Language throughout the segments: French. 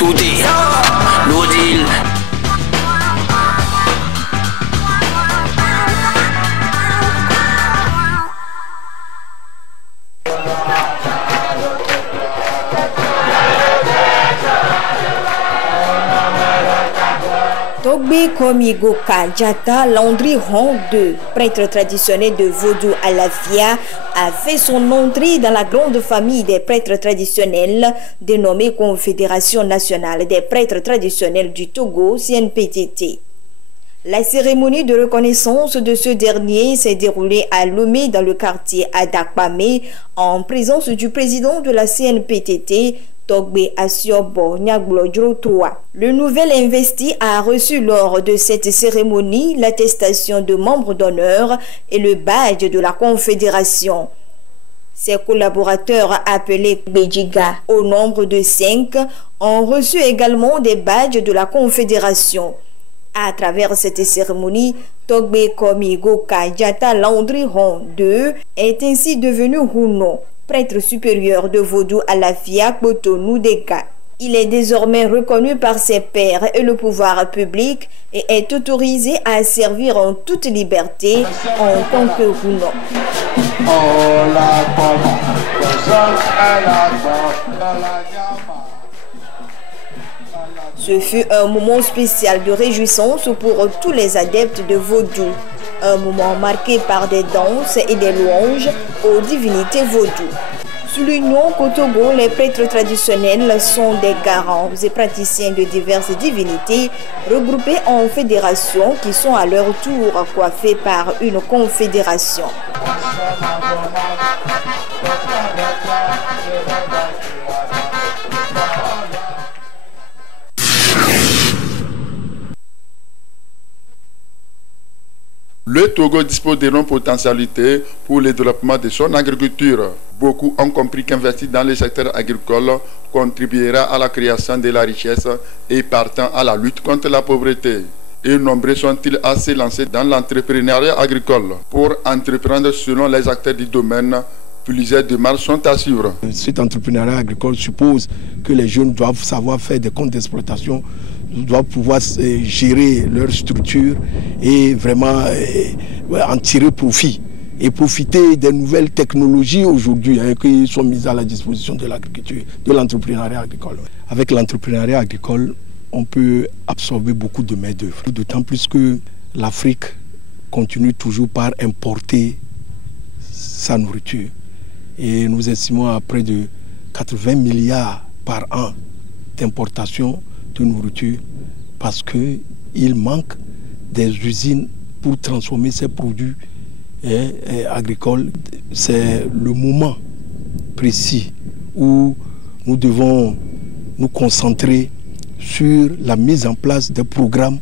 tutti, l'udil. Togbe Komigo Kajata Landry Hong II, prêtre traditionnel de Vodou à la Via, a fait son entrée dans la grande famille des prêtres traditionnels dénommée Confédération nationale des prêtres traditionnels du Togo, CNPTT. La cérémonie de reconnaissance de ce dernier s'est déroulée à Lomé dans le quartier Adakpame en présence du président de la CNPTT, Togbe Asiobo Nyaglodjo III. Le nouvel investi a reçu lors de cette cérémonie l'attestation de membre d'honneur et le badge de la Confédération. Ses collaborateurs appelés Bejiga au nombre de 5 ont reçu également des badges de la Confédération. À travers cette cérémonie, Togbe Komigo Kajata Landry Hong II est ainsi devenu Huno, prêtre supérieur de Vodou à la Via Botonou Deka. Il est désormais reconnu par ses pairs et le pouvoir public et est autorisé à servir en toute liberté en tant que Huno. Ce fut un moment spécial de réjouissance pour tous les adeptes de Vodou. Un moment marqué par des danses et des louanges aux divinités vaudou. Soulignons qu'au Togo, les prêtres traditionnels sont des garants et praticiens de diverses divinités regroupés en fédérations qui sont à leur tour coiffées par une confédération. Le Togo dispose d'énormes potentialités pour le développement de son agriculture. Beaucoup ont compris qu'investir dans le secteur agricole contribuera à la création de la richesse et partant à la lutte contre la pauvreté. Et nombreux sont-ils à se lancer dans l'entrepreneuriat agricole. Pour entreprendre selon les acteurs du domaine, plusieurs démarches sont à suivre. Cet entrepreneuriat agricole suppose que les jeunes doivent savoir faire des comptes d'exploitation, doivent pouvoir gérer leur structure et vraiment en tirer profit et profiter des nouvelles technologies aujourd'hui qui sont mises à la disposition de l'agriculture, de l'entrepreneuriat agricole. Avec l'entrepreneuriat agricole, on peut absorber beaucoup de main-d'œuvre, d'autant plus que l'Afrique continue toujours par importer sa nourriture. Et nous estimons à près de 80 milliards par an d'importation de nourriture parce qu'il manque des usines pour transformer ces produits agricoles. C'est le moment précis où nous devons nous concentrer sur la mise en place des programmes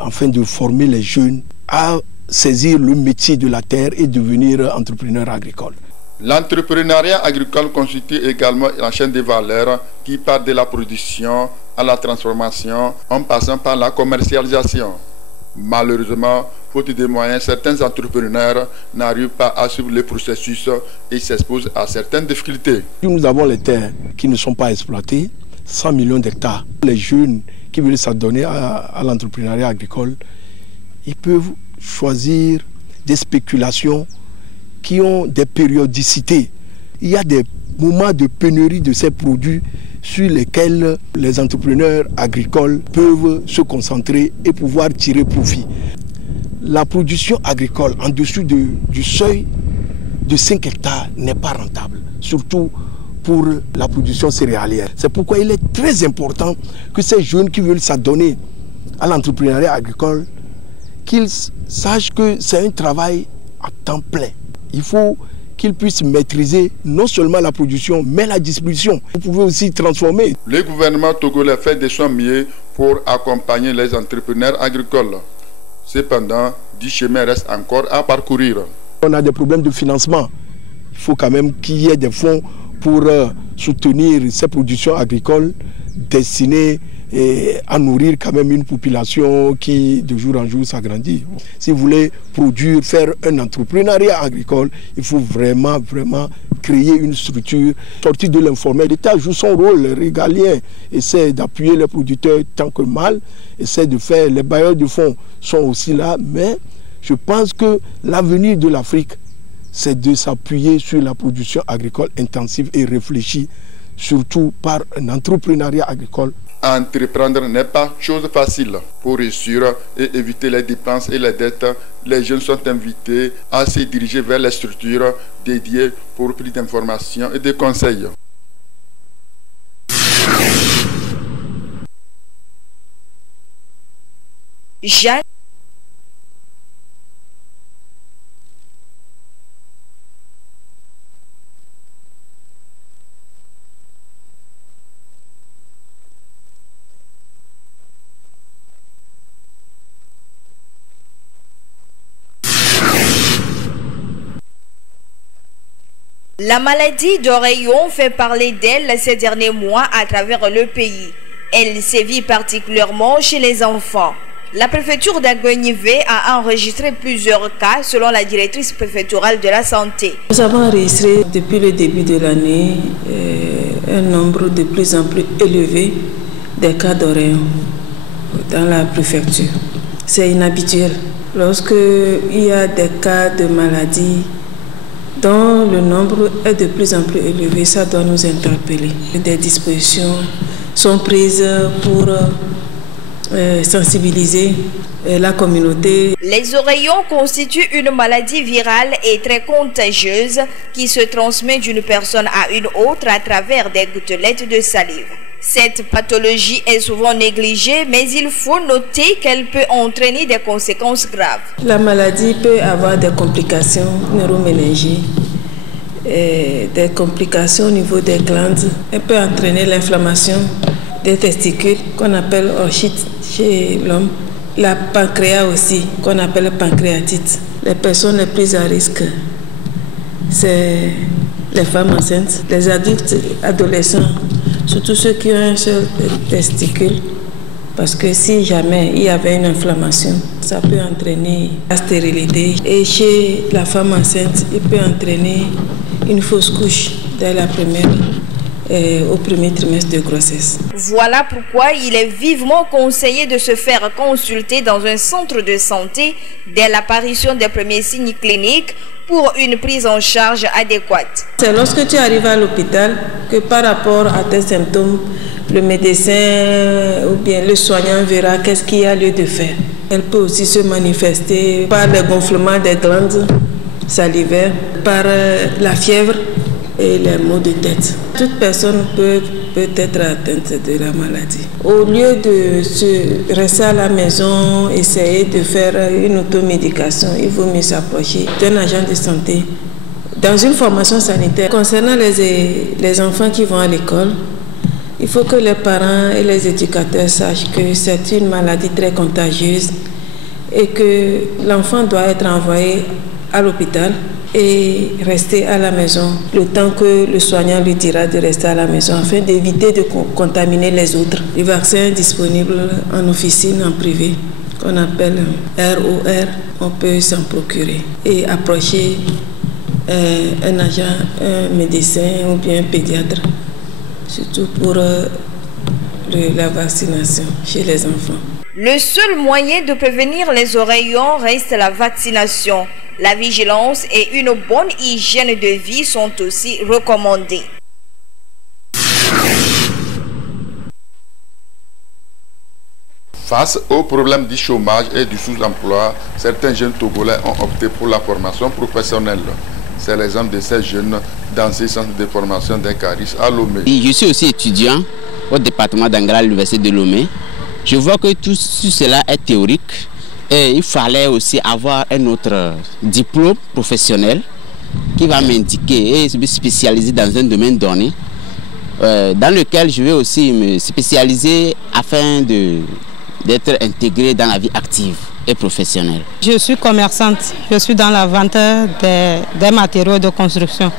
afin de former les jeunes à saisir le métier de la terre et devenir entrepreneurs agricoles. L'entrepreneuriat agricole constitue également la chaîne de valeur qui part de la production à la transformation en passant par la commercialisation. Malheureusement, faute de moyens, certains entrepreneurs n'arrivent pas à suivre le processus et s'exposent à certaines difficultés. Nous avons les terres qui ne sont pas exploitées, 100 millions d'hectares. Les jeunes qui veulent s'adonner à l'entrepreneuriat agricole, ils peuvent choisir des spéculations qui ont des périodicités. Il y a des moments de pénurie de ces produits sur lesquels les entrepreneurs agricoles peuvent se concentrer et pouvoir tirer profit. La production agricole en dessous du seuil de 5 hectares n'est pas rentable, surtout pour la production céréalière. C'est pourquoi il est très important que ces jeunes qui veulent s'adonner à l'entrepreneuriat agricole, qu'ils sachent que c'est un travail à temps plein. Il faut qu'ils puissent maîtriser non seulement la production, mais la distribution. Vous pouvez aussi transformer. Le gouvernement togolais fait de son mieux pour accompagner les entrepreneurs agricoles. Cependant, du chemin reste encore à parcourir. On a des problèmes de financement. Il faut quand même qu'il y ait des fonds pour soutenir ces productions agricoles destinées à nourrir quand même une population qui de jour en jour s'agrandit. Si vous voulez produire, faire un entrepreneuriat agricole, il faut vraiment créer une structure, sortir de l'informel. L'État joue son rôle régalien, essaie d'appuyer les producteurs tant que mal, essaie de faire, les bailleurs de fonds sont aussi là, mais je pense que l'avenir de l'Afrique, c'est de s'appuyer sur la production agricole intensive et réfléchie, surtout par un entrepreneuriat agricole. Entreprendre n'est pas chose facile. Pour réussir et éviter les dépenses et les dettes, les jeunes sont invités à se diriger vers les structures dédiées pour plus d'informations et de conseils. Jeanne La maladie d'oreillon fait parler d'elle ces derniers mois à travers le pays. Elle sévit particulièrement chez les enfants. La préfecture d'Aguenivé a enregistré plusieurs cas selon la directrice préfectorale de la santé. Nous avons enregistré depuis le début de l'année un nombre de plus en plus élevé des cas d'oreillon dans la préfecture. C'est inhabituel. Lorsqu'il y a des cas de maladie dont le nombre est de plus en plus élevé, ça doit nous interpeller. Des dispositions sont prises pour sensibiliser la communauté. Les oreillons constituent une maladie virale et très contagieuse qui se transmet d'une personne à une autre à travers des gouttelettes de salive. Cette pathologie est souvent négligée, mais il faut noter qu'elle peut entraîner des conséquences graves. La maladie peut avoir des complications neuroméningées, des complications au niveau des glandes. Elle peut entraîner l'inflammation des testicules, qu'on appelle orchite chez l'homme. La pancréas aussi, qu'on appelle pancréatite. Les personnes les plus à risque, c'est les femmes enceintes, les adultes adolescents, surtout ceux qui ont un seul testicule, parce que si jamais il y avait une inflammation, ça peut entraîner la stérilité. Et chez la femme enceinte, il peut entraîner une fausse couche dès la première au premier trimestre de grossesse. Voilà pourquoi il est vivement conseillé de se faire consulter dans un centre de santé dès l'apparition des premiers signes cliniques pour une prise en charge adéquate. C'est lorsque tu arrives à l'hôpital que par rapport à tes symptômes, le médecin ou bien le soignant verra qu'est-ce qu'il y a lieu de faire. Elle peut aussi se manifester par le gonflement des glandes salivaires, par la fièvre et les maux de tête. Toute personne peut être atteinte de la maladie. Au lieu de se rester à la maison, essayer de faire une automédication, il vaut mieux s'approcher d'un agent de santé dans une formation sanitaire. Concernant les enfants qui vont à l'école, il faut que les parents et les éducateurs sachent que c'est une maladie très contagieuse et que l'enfant doit être envoyé à l'hôpital et rester à la maison le temps que le soignant lui dira de rester à la maison afin d'éviter de contaminer les autres. Les vaccins disponibles en officine, en privé, qu'on appelle ROR, on peut s'en procurer et approcher un agent, un médecin ou bien un pédiatre, surtout pour la vaccination chez les enfants. Le seul moyen de prévenir les oreillons reste la vaccination. La vigilance et une bonne hygiène de vie sont aussi recommandées. Face au problème du chômage et du sous-emploi, certains jeunes Togolais ont opté pour la formation professionnelle. C'est l'exemple de ces jeunes dans ces centres de formation d'Incaris à Lomé. Je suis aussi étudiant au département d'Angra à l'université de Lomé. Je vois que tout cela est théorique. Et il fallait aussi avoir un autre diplôme professionnel qui va m'indiquer et me spécialiser dans un domaine donné, dans lequel je vais aussi me spécialiser afin d'être intégré dans la vie active et professionnelle. Je suis commerçante, je suis dans la vente des matériaux de construction.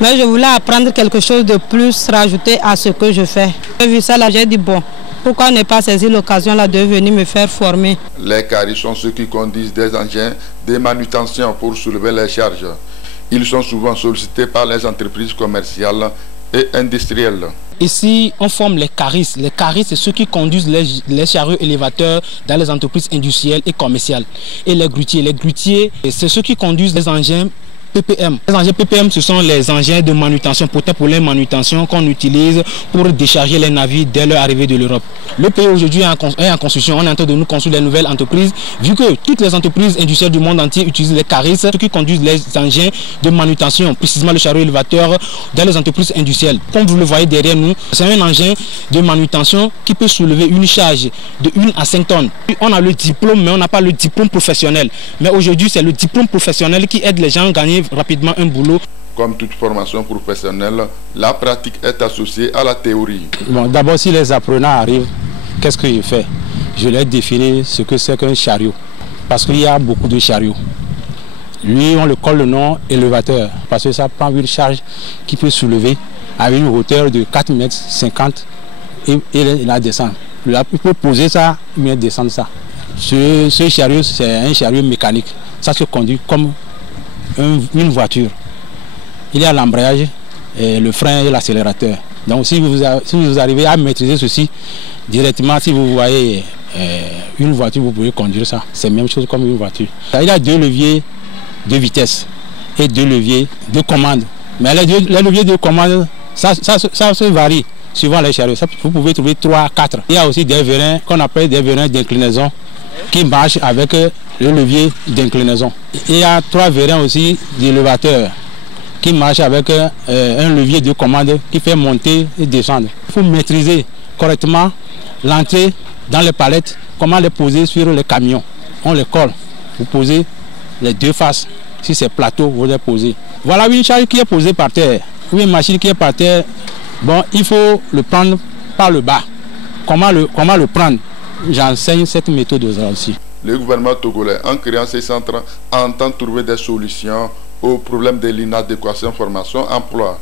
Mais je voulais apprendre quelque chose de plus, rajouter à ce que je fais. J'ai vu ça là, j'ai dit bon, Pourquoi ne pas saisir l'occasion-là de venir me faire former? Les caristes sont ceux qui conduisent des engins de manutention pour soulever les charges. Ils sont souvent sollicités par les entreprises commerciales et industrielles. Ici, on forme les caristes. Les caristes, c'est ceux qui conduisent les chariots élévateurs dans les entreprises industrielles et commerciales. Et les grutiers, c'est ceux qui conduisent les engins PPM. Les engins PPM, ce sont les engins de manutention, peut-être pour les manutentions qu'on utilise pour décharger les navires dès leur arrivée de l'Europe. Le pays aujourd'hui est en construction, on est en train de nous construire des nouvelles entreprises, vu que toutes les entreprises industrielles du monde entier utilisent les caristes, ceux qui conduisent les engins de manutention, précisément le chariot élévateur, dans les entreprises industrielles. Comme vous le voyez derrière nous, c'est un engin de manutention qui peut soulever une charge de 1 à 5 tonnes. On a le diplôme, mais on n'a pas le diplôme professionnel. Mais aujourd'hui, c'est le diplôme professionnel qui aide les gens à gagner rapidement un boulot. Comme toute formation professionnelle, la pratique est associée à la théorie. Bon, d'abord, si les apprenants arrivent, qu'est-ce que je fais? Je leur définis ce que c'est qu'un chariot. Parce qu'il y a beaucoup de chariots. Lui, on le colle le nom élévateur. Parce que ça prend une charge qui peut soulever à une hauteur de 4,50 m et la descendre. Il peut poser ça, mais descendre ça. Ce chariot, c'est un chariot mécanique. Ça se conduit comme une voiture. Il y a l'embrayage, le frein et l'accélérateur. Donc si vous arrivez à maîtriser ceci directement, si vous voyez une voiture, vous pouvez conduire ça. C'est la même chose comme une voiture. Il y a 2 leviers de vitesse et 2 leviers de commande. Mais les leviers de commande, ça se varie suivant les chariots. Vous pouvez trouver 3, 4. Il y a aussi des vérins qu'on appelle des vérins d'inclinaison qui marchent avec le levier d'inclinaison. Il y a 3 vérins aussi d'élévateur qui marchent avec un levier de commande qui fait monter et descendre. Il faut maîtriser correctement l'entrée dans les palettes, comment les poser sur les camions. On les colle. Vous posez les 2 faces. Si c'est plateau, vous les posez. Voilà une charge qui est posée par terre. Ou une machine qui est par terre. Bon, il faut le prendre par le bas. Comment le prendre? J'enseigne cette méthode aussi. Le gouvernement togolais, en créant ces centres, entend trouver des solutions aux problèmes de l'inadéquation formation-emploi.